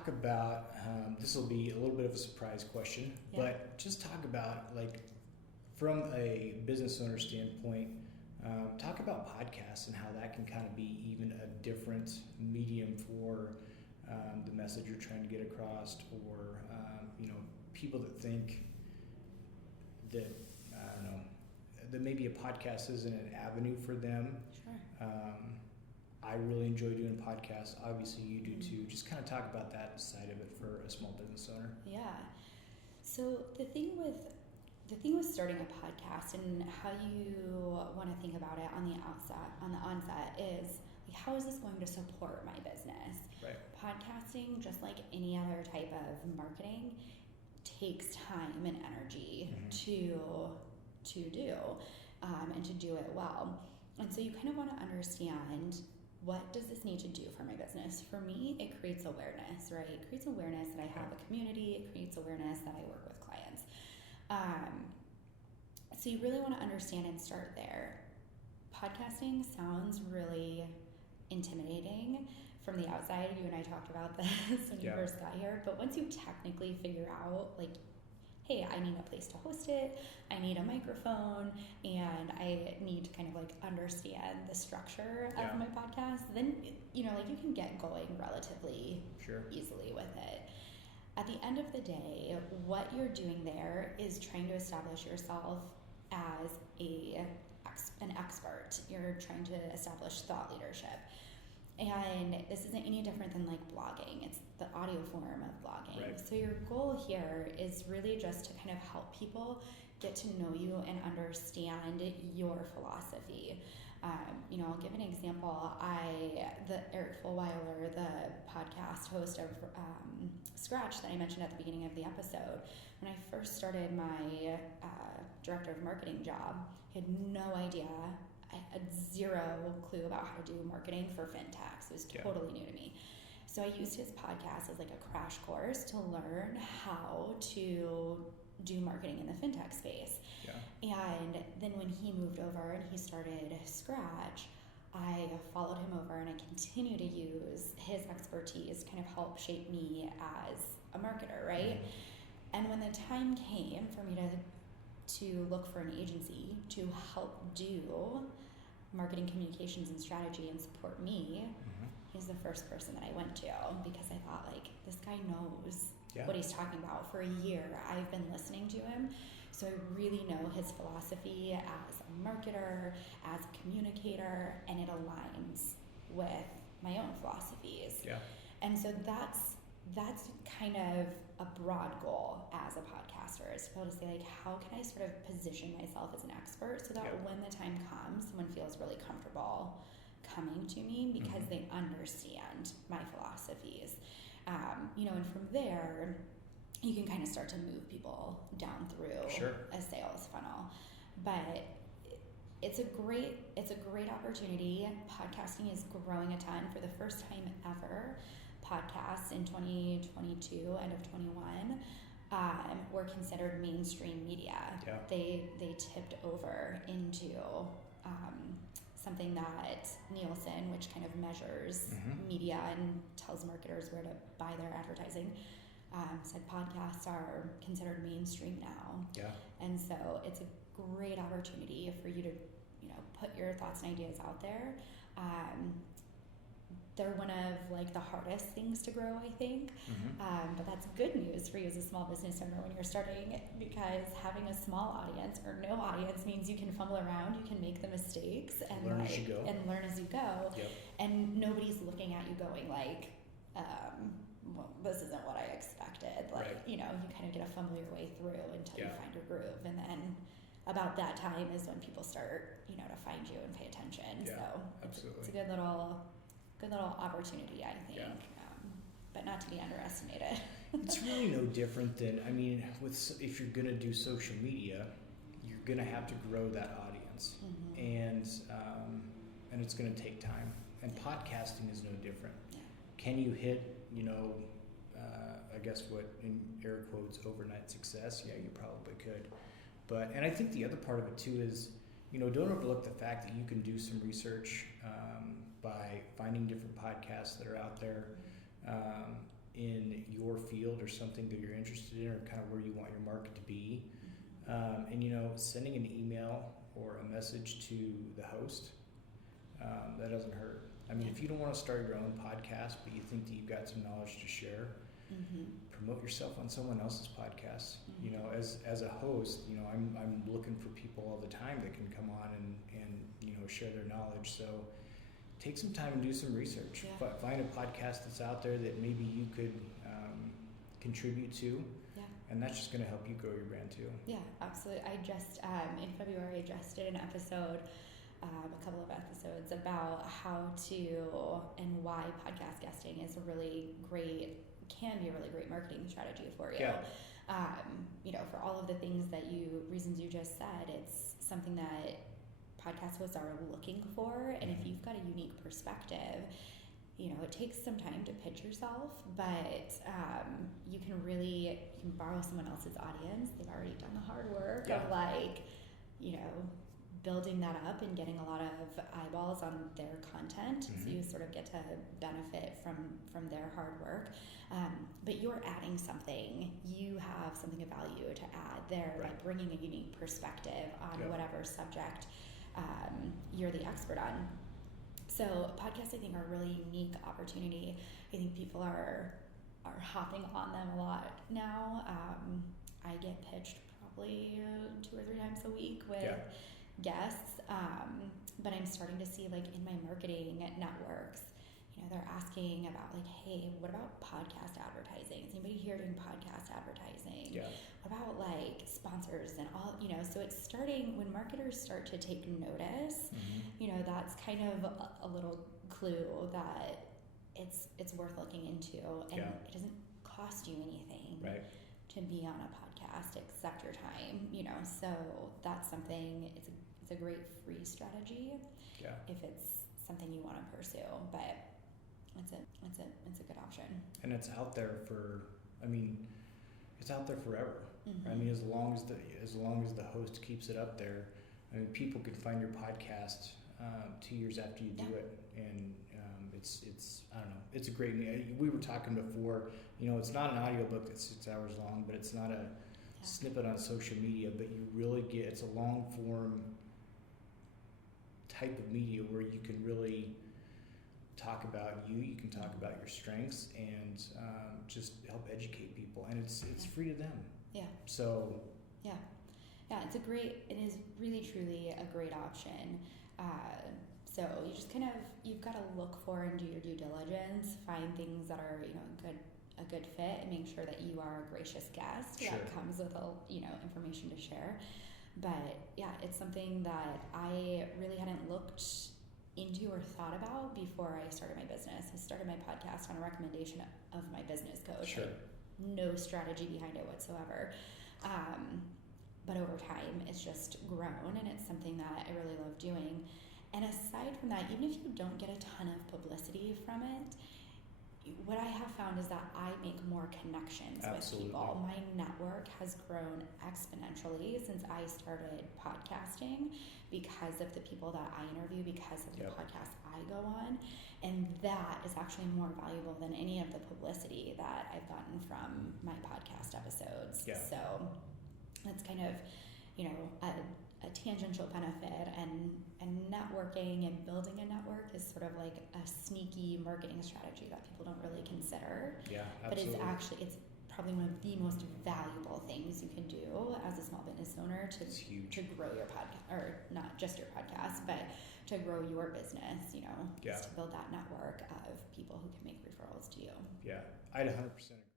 talk about, this will be a little bit of a surprise question, but just talk about, like, from a business owner standpoint, talk about podcasts and how that can kind of be even a different medium for the message you're trying to get across, or people that think that, I don't know, that maybe a podcast isn't an avenue for them. Sure. I really enjoy doing podcasts. Obviously, you do too. Just kind of talk about that side of it for a small business owner. Yeah. So the thing with starting a podcast and how you want to think about it on the onset is, like, how is this going to support my business? Right. Podcasting, just like any other type of marketing, takes time and energy to do and to do it well. And so you kind of want to understand, what does this need to do for my business? For me, it creates awareness, right? It creates awareness that I have a community. It creates awareness that I work with clients. So you really want to understand and start there. Podcasting sounds really intimidating from the outside. You and I talked about this when you first got here. But once you technically figure out, like, hey, I need a place to host it, I need a microphone, and I need to kind of like understand the structure of my podcast, then, you can get going relatively easily with it. At the end of the day, what you're doing there is trying to establish yourself as an expert. You're trying to establish thought leadership. And this isn't any different than like blogging. It's the audio form of blogging. Right. So your goal here is really just to kind of help people get to know you and understand your philosophy. I'll give an example. Eric Fulweiler, the podcast host of Scratch that I mentioned at the beginning of the episode, when I first started my director of marketing job, I had no idea. I had zero clue about how to do marketing for fintechs. It was totally new to me. So I used his podcast as like a crash course to learn how to do marketing in the fintech space. Yeah. And then when he moved over and he started Scratch, I followed him over and I continue to use his expertise to kind of help shape me as a marketer, right? Mm-hmm. And when the time came for me to look for an agency to help do marketing, communications, and strategy and support me, he's the first person that I went to, because I thought, like, this guy knows what he's talking about. For a year, I've been listening to him, so I really know his philosophy as a marketer, as a communicator, and it aligns with my own philosophies. Yeah. And so that's kind of a broad goal as a podcaster, is to be able to say, like, how can I sort of position myself as an expert so that when the time comes, someone feels really comfortable coming to me because they understand my philosophies. And from there, you can kind of start to move people down through a sales funnel. But it's a great opportunity. Podcasting is growing a ton. For the first time ever, podcasts in 2022, end of 21, were considered mainstream media. Yeah. They tipped over into something that Nielsen, which kind of measures media and tells marketers where to buy their advertising, said podcasts are considered mainstream now. Yeah. And so it's a great opportunity for you to, put your thoughts and ideas out there. They're one of like the hardest things to grow, I think. But that's good news for you as a small business owner when you're starting, because having a small audience or no audience means you can fumble around, you can make the mistakes and learn as you go. Yep. And nobody's looking at you going like, well, this isn't what I expected. Like, you kind of get to fumble your way through until you find your groove. And then about that time is when people start, to find you and pay attention. Yeah, so it's a good little opportunity, I think, but not to be underestimated. It's really no different than, if you're going to do social media, you're going to have to grow that audience, and it's going to take time. And podcasting is no different. Yeah. Can you hit, I guess what in air quotes overnight success? Yeah, you probably could. And I think the other part of it too is, don't overlook the fact that you can do some research by finding different podcasts that are out there in your field or something that you're interested in, or kind of where you want your market to be. And sending an email or a message to the host, that doesn't hurt. I mean, if you don't want to start your own podcast, but you think that you've got some knowledge to share, promote yourself on someone else's podcast. As a host, I'm looking for people all the time that can come on and share their knowledge. So take some time and do some research. Yeah. Find a podcast that's out there that maybe you could contribute to. Yeah. And that's just going to help you grow your brand too. Yeah, absolutely. I just, in February, just did an episode, a couple of episodes about how to and why podcast guesting is can be a really great marketing strategy for you. Yeah. For all of the reasons you just said, it's something that podcast hosts are looking for. And if you've got a unique perspective, it takes some time to pitch yourself, but you can borrow someone else's audience. They've already done the hard work of building that up and getting a lot of eyeballs on their content. So you sort of get to benefit from their hard work. But you're adding something. You have something of value to add there by bringing a unique perspective on whatever subject you're the expert on. So podcasts, I think, are a really unique opportunity. I think people are hopping on them a lot now. I get pitched probably 2 or 3 times a week with guests, but I'm starting to see, like, in my marketing networks, they're asking about, like, hey, what about podcast advertising? Is anybody here doing podcast advertising? Yeah. What about, like, sponsors and all, so it's starting, when marketers start to take notice, that's kind of a little clue that it's worth looking into, and it doesn't cost you anything to be on a podcast except your time, so that's something, it's a great free strategy if it's something you want to pursue, but it's a good option. And it's out there it's out there forever. I mean, as long as the host keeps it up there, I mean, people could find your podcast 2 years after you do it, and it's I don't know, it's a great. We were talking before, it's not an audiobook that's 6 hours long, but it's not a snippet on social media, but you really it's a long form type of media where you can really talk about you can talk about your strengths, and just help educate people, and it's free to them. So it is really truly a great option. So you just you've got to look for and do your due diligence, find things that are a good fit, and make sure that you are a gracious guest that comes with information to share. But it's something that I really hadn't looked into or thought about before I started my business. I started my podcast on a recommendation of my business coach. No strategy behind it whatsoever. But over time, it's just grown, and it's something that I really love doing. And aside from that, even if you don't get a ton of publicity from it, what I have found is that I make more connections with people. My network has grown exponentially since I started podcasting because of the people that I interview, because of the podcasts I go on. And that is actually more valuable than any of the publicity that I've gotten from my podcast episodes. So that's kind of, a tangential benefit, and networking and building a network is sort of like a sneaky marketing strategy that people don't really consider. But it's probably one of the most valuable things you can do as a small business owner to grow your podcast, or not just your podcast, but to grow your business, just to build that network of people who can make referrals to you. I'd 100% agree.